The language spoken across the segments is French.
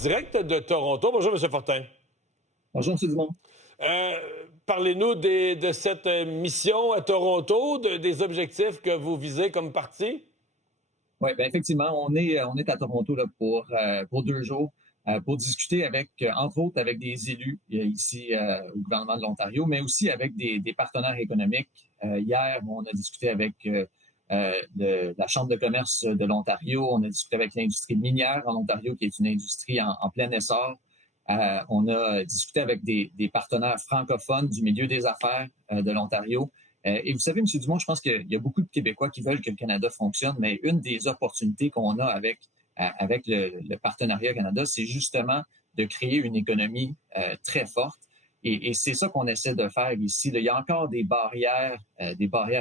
Direct de Toronto. Bonjour, M. Fortin. Bonjour, M. Dumont. Euh, Parlez-nous de cette mission à Toronto, des objectifs que vous visez comme parti. Oui, bien effectivement, on est à Toronto là, pour 2 jours pour discuter entre autres, avec des élus ici au gouvernement de l'Ontario, mais aussi avec des partenaires économiques. Hier, on a discuté avec la Chambre de commerce de l'Ontario, on a discuté avec l'industrie minière en Ontario, qui est une industrie en plein essor. On a discuté avec des partenaires francophones du milieu des affaires de l'Ontario. Et vous savez, M. Dumont, je pense qu'il y a beaucoup de Québécois qui veulent que le Canada fonctionne, mais une des opportunités qu'on a avec le partenariat Canada, c'est justement de créer une économie très forte. Et c'est ça qu'on essaie de faire ici. Là, il y a encore des barrières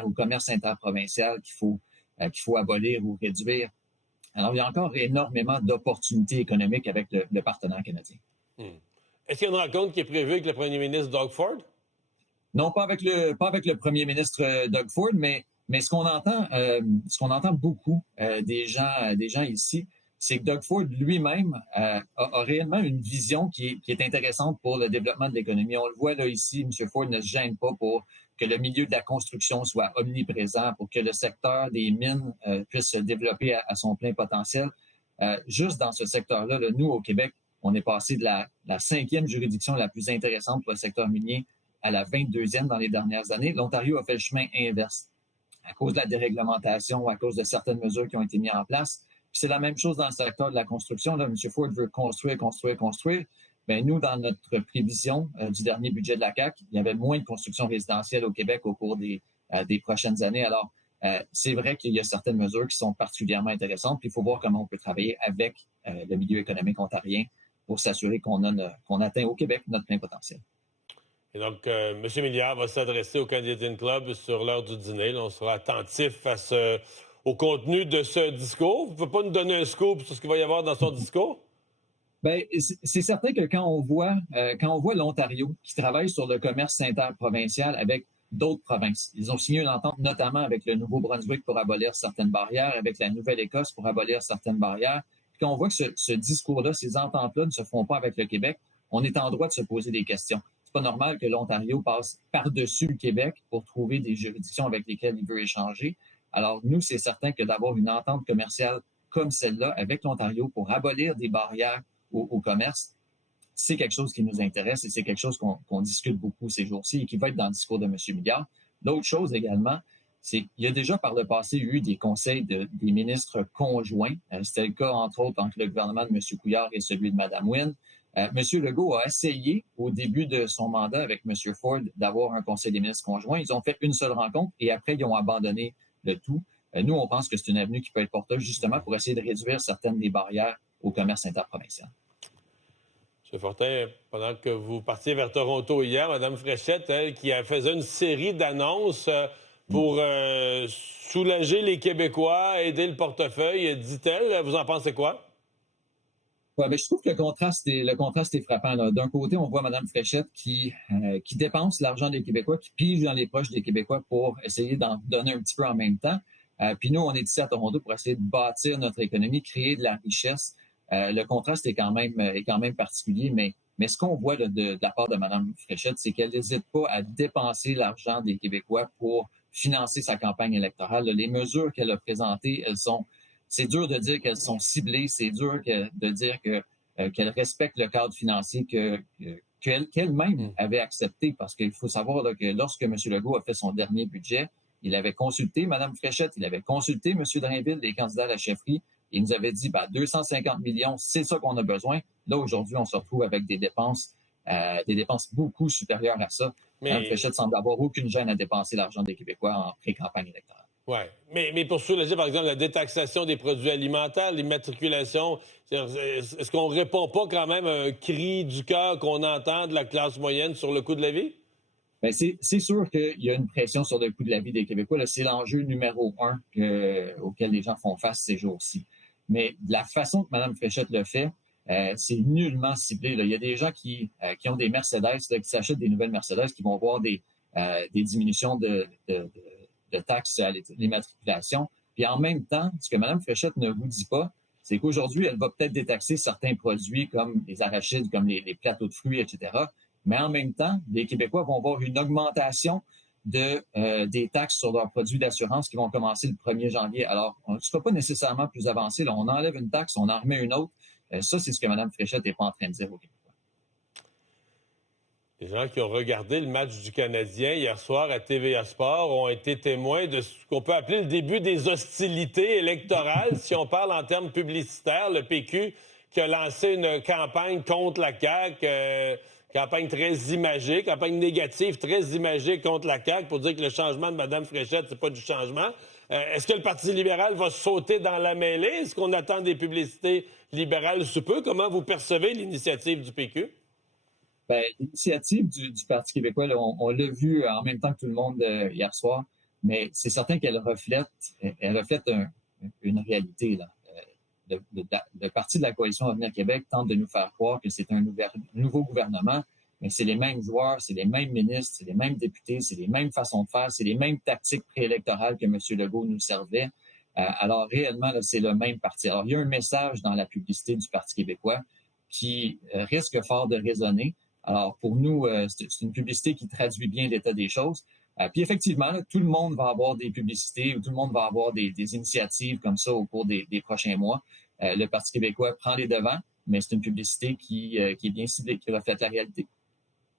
au commerce interprovincial qu'il faut abolir ou réduire. Alors, il y a encore énormément d'opportunités économiques avec le partenaire canadien. Est-ce qu'il y a une rencontre qui est prévue avec le premier ministre Doug Ford? Non, pas avec le premier ministre Doug Ford, mais ce qu'on entend beaucoup des gens ici, c'est que Doug Ford lui-même a réellement une vision qui est intéressante pour le développement de l'économie. On le voit là ici, M. Ford ne se gêne pas pour que le milieu de la construction soit omniprésent, pour que le secteur des mines puisse se développer à son plein potentiel. Juste dans ce secteur-là, là, nous, au Québec, on est passé de la 5e juridiction la plus intéressante pour le secteur minier à la 22e dans les dernières années. L'Ontario a fait le chemin inverse à cause de la déréglementation, à cause de certaines mesures qui ont été mises en place. Puis c'est la même chose dans le secteur de la construction. Là, M. Ford veut construire. Bien, nous, dans notre prévision du dernier budget de la CAQ, il y avait moins de construction résidentielle au Québec au cours des prochaines années. Alors, c'est vrai qu'il y a certaines mesures qui sont particulièrement intéressantes. Puis il faut voir comment on peut travailler avec le milieu économique ontarien pour s'assurer qu'on atteint au Québec notre plein potentiel. Et donc, M. Milliard va s'adresser au Canadian Club sur l'heure du dîner. Là, on sera attentif au contenu de ce discours. Vous ne pouvez pas nous donner un scoop sur ce qu'il va y avoir dans son discours? Bien, c'est certain que quand on voit l'Ontario qui travaille sur le commerce interprovincial avec d'autres provinces, ils ont signé une entente notamment avec le Nouveau-Brunswick pour abolir certaines barrières, avec la Nouvelle-Écosse pour abolir certaines barrières. Puis quand on voit que ce discours-là, ces ententes-là ne se font pas avec le Québec, on est en droit de se poser des questions. C'est pas normal que l'Ontario passe par-dessus le Québec pour trouver des juridictions avec lesquelles il veut échanger. Alors, nous, c'est certain que d'avoir une entente commerciale comme celle-là avec l'Ontario pour abolir des barrières au commerce, c'est quelque chose qui nous intéresse et c'est quelque chose qu'on discute beaucoup ces jours-ci et qui va être dans le discours de M. Milliard. L'autre chose également, c'est qu'il y a déjà par le passé eu des conseils des ministres conjoints. C'était le cas, entre autres, entre le gouvernement de M. Couillard et celui de Mme Wynne. M. Legault a essayé, au début de son mandat avec M. Ford, d'avoir un conseil des ministres conjoints. Ils ont fait une seule rencontre et après, ils ont abandonné le tout. Nous, on pense que c'est une avenue qui peut être porteuse justement pour essayer de réduire certaines des barrières au commerce interprovincial. M. Fortin, pendant que vous partiez vers Toronto hier, Mme Fréchette, elle, qui a fait une série d'annonces pour soulager les Québécois, aider le portefeuille, dit-elle. Vous en pensez quoi? Ouais, mais je trouve que le contraste est frappant. Là. D'un côté, on voit Mme Fréchette qui dépense l'argent des Québécois, qui pige dans les poches des Québécois pour essayer d'en donner un petit peu en même temps. Puis nous, on est ici à Toronto pour essayer de bâtir notre économie, créer de la richesse. Le contraste est quand même particulier, mais ce qu'on voit de la part de Mme Fréchette, c'est qu'elle n'hésite pas à dépenser l'argent des Québécois pour financer sa campagne électorale. Les mesures qu'elle a présentées, c'est dur de dire qu'elles sont ciblées, c'est dur de dire qu'elle respecte le cadre financier qu'elle-même avait accepté, parce qu'il faut savoir là, que lorsque M. Legault a fait son dernier budget, il avait consulté Mme Fréchette, il avait consulté M. Drainville, les candidats à la chefferie, et il nous avait dit 250 millions, c'est ça qu'on a besoin. Là, aujourd'hui, on se retrouve avec des dépenses beaucoup supérieures à ça. Mme Fréchette semble avoir aucune gêne à dépenser l'argent des Québécois en pré-campagne électorale. Oui, mais pour soulager, par exemple, la détaxation des produits alimentaires, l'immatriculation, est-ce qu'on ne répond pas quand même à un cri du cœur qu'on entend de la classe moyenne sur le coût de la vie? Bien, c'est sûr qu'il y a une pression sur le coût de la vie des Québécois. Là, c'est l'enjeu numéro un auquel les gens font face ces jours-ci. Mais de la façon que Mme Fréchette le fait, c'est nullement ciblé. Là. Il y a des gens qui ont des Mercedes, là, qui s'achètent des nouvelles Mercedes, qui vont voir des diminutions de taxes à l'immatriculation. Puis en même temps, ce que Mme Fréchette ne vous dit pas, c'est qu'aujourd'hui, elle va peut-être détaxer certains produits comme les arachides, comme les plateaux de fruits, etc. Mais en même temps, les Québécois vont avoir une augmentation des taxes sur leurs produits d'assurance qui vont commencer le 1er janvier. Alors, on ne sera pas nécessairement plus avancé. Là, on enlève une taxe, on en remet une autre. Ça, c'est ce que Mme Fréchette n'est pas en train de dire au Québec. Les gens qui ont regardé le match du Canadien hier soir à TVA Sport ont été témoins de ce qu'on peut appeler le début des hostilités électorales. Si on parle en termes publicitaires, le PQ qui a lancé une campagne contre la CAQ, campagne très imagée, campagne négative très imagée contre la CAQ pour dire que le changement de Mme Fréchette, c'est pas du changement. Est-ce que le Parti libéral va sauter dans la mêlée? Est-ce qu'on attend des publicités libérales sous peu? Comment vous percevez l'initiative du PQ? Ben, l'initiative du Parti québécois, là, on l'a vu en même temps que tout le monde hier soir, mais c'est certain elle reflète une réalité. Là. Le Parti de la coalition Avenir Québec tente de nous faire croire que c'est un nouveau gouvernement, mais c'est les mêmes joueurs, c'est les mêmes ministres, c'est les mêmes députés, c'est les mêmes façons de faire, c'est les mêmes tactiques préélectorales que M. Legault nous servait. Alors réellement, là, c'est le même parti. Alors il y a un message dans la publicité du Parti québécois qui risque fort de résonner. Alors, pour nous, c'est une publicité qui traduit bien l'état des choses. Puis effectivement, là, tout le monde va avoir des publicités ou tout le monde va avoir des initiatives comme ça au cours des prochains mois. Le Parti québécois prend les devants, mais c'est une publicité qui est bien ciblée, qui reflète la réalité.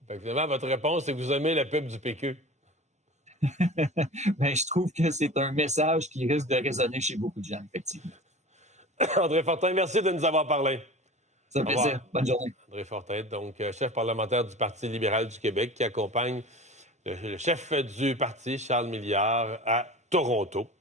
Finalement, votre réponse, c'est que vous aimez la pub du PQ. Mais je trouve que c'est un message qui risque de résonner chez beaucoup de gens, effectivement. André Fortin, merci de nous avoir parlé. C'est un plaisir. Bonne journée. André Fortin, donc chef parlementaire du Parti libéral du Québec, qui accompagne le chef du parti, Charles Milliard, à Toronto.